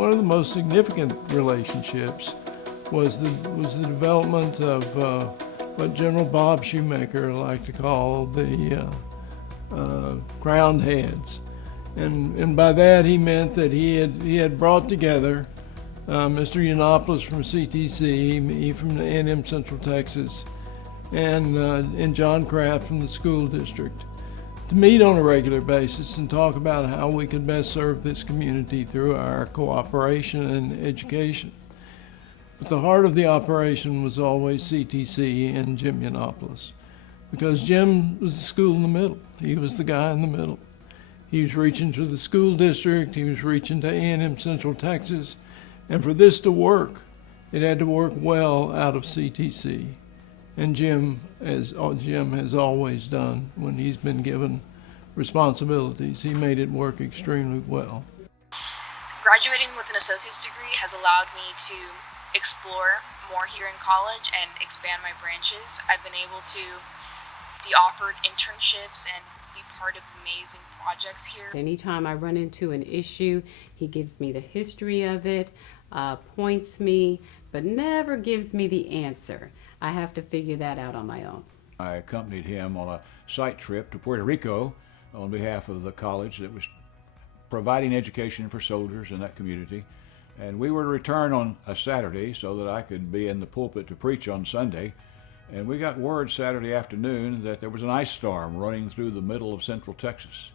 One of the most significant relationships was the development of what General Bob Shoemaker liked to call the crowned heads. And by that he meant that he had brought together Mr. Yeonopolus from CTC, me from the A&M Central Texas, and John Kraft from the school district to meet on a regular basis and talk about how we could best serve this community through our cooperation and education. But the heart of the operation was always CTC and Jim Yeonopolus, because Jim was the school in the middle. He was the guy in the middle. He was reaching to the school district, he was reaching to A&M Central Texas, and for this to work, it had to work well out of CTC. And Jim has always done when he's been given responsibilities, he made it work extremely well. Graduating with an associate's degree has allowed me to explore more here in college and expand my branches. I've been able to be offered internships and be part of amazing projects here. Anytime I run into an issue, he gives me the history of it, points me, but never gives me the answer. I have to figure that out on my own. I accompanied him on a site trip to Puerto Rico on behalf of the college that was providing education for soldiers in that community. And we were to return on a Saturday so that I could be in the pulpit to preach on Sunday. And we got word Saturday afternoon that there was an ice storm running through the middle of central Texas.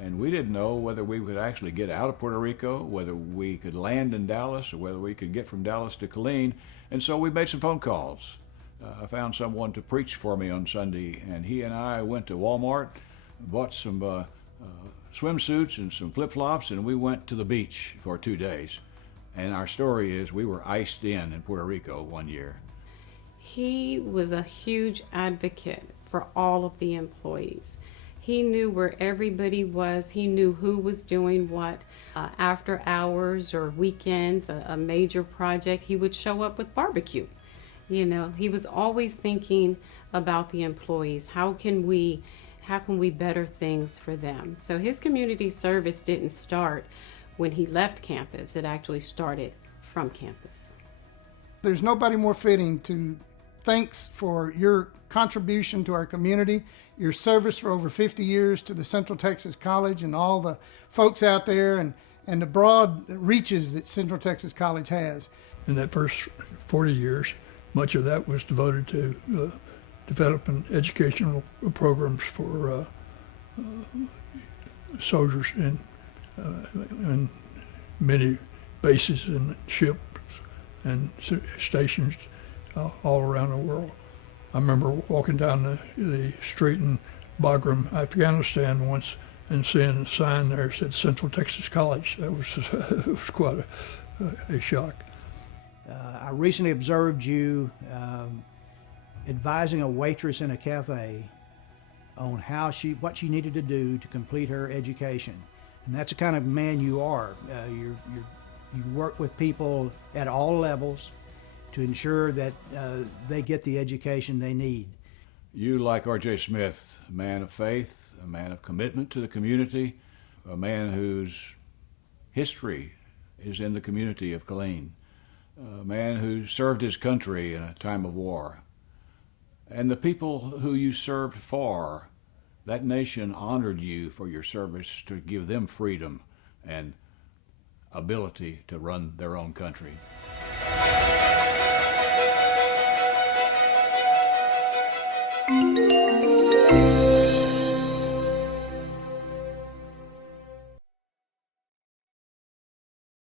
And we didn't know whether we could actually get out of Puerto Rico, whether we could land in Dallas, or whether we could get from Dallas to Killeen. And so we made some phone calls. I found someone to preach for me on Sunday, and he and I went to Walmart, bought some swimsuits and some flip-flops, and we went to the beach for 2 days. And our story is we were iced in Puerto Rico one year. He was a huge advocate for all of the employees. He knew where everybody was. He knew who was doing what. After hours or weekends, a major project, he would show up with barbecue. You know, he was always thinking about the employees. How can we better things for them? So his community service didn't start when he left campus. It actually started from campus. There's nobody more fitting to thanks for your contribution to our community, your service for over 50 years to the Central Texas College and all the folks out there and the broad reaches that Central Texas College has. In that first 40 years, much of that was devoted to developing educational programs for soldiers in many bases and ships and stations all around the world. I remember walking down the street in Bagram, Afghanistan once and seeing a sign there that said Central Texas College. That was, it was quite a shock. I recently observed you advising a waitress in a cafe on what she needed to do to complete her education. And that's the kind of man you are. You work with people at all levels to ensure that they get the education they need. You, like R.J. Smith, a man of faith, a man of commitment to the community, a man whose history is in the community of Killeen, a man who served his country in a time of war. And the people who you served for, that nation honored you for your service to give them freedom and ability to run their own country.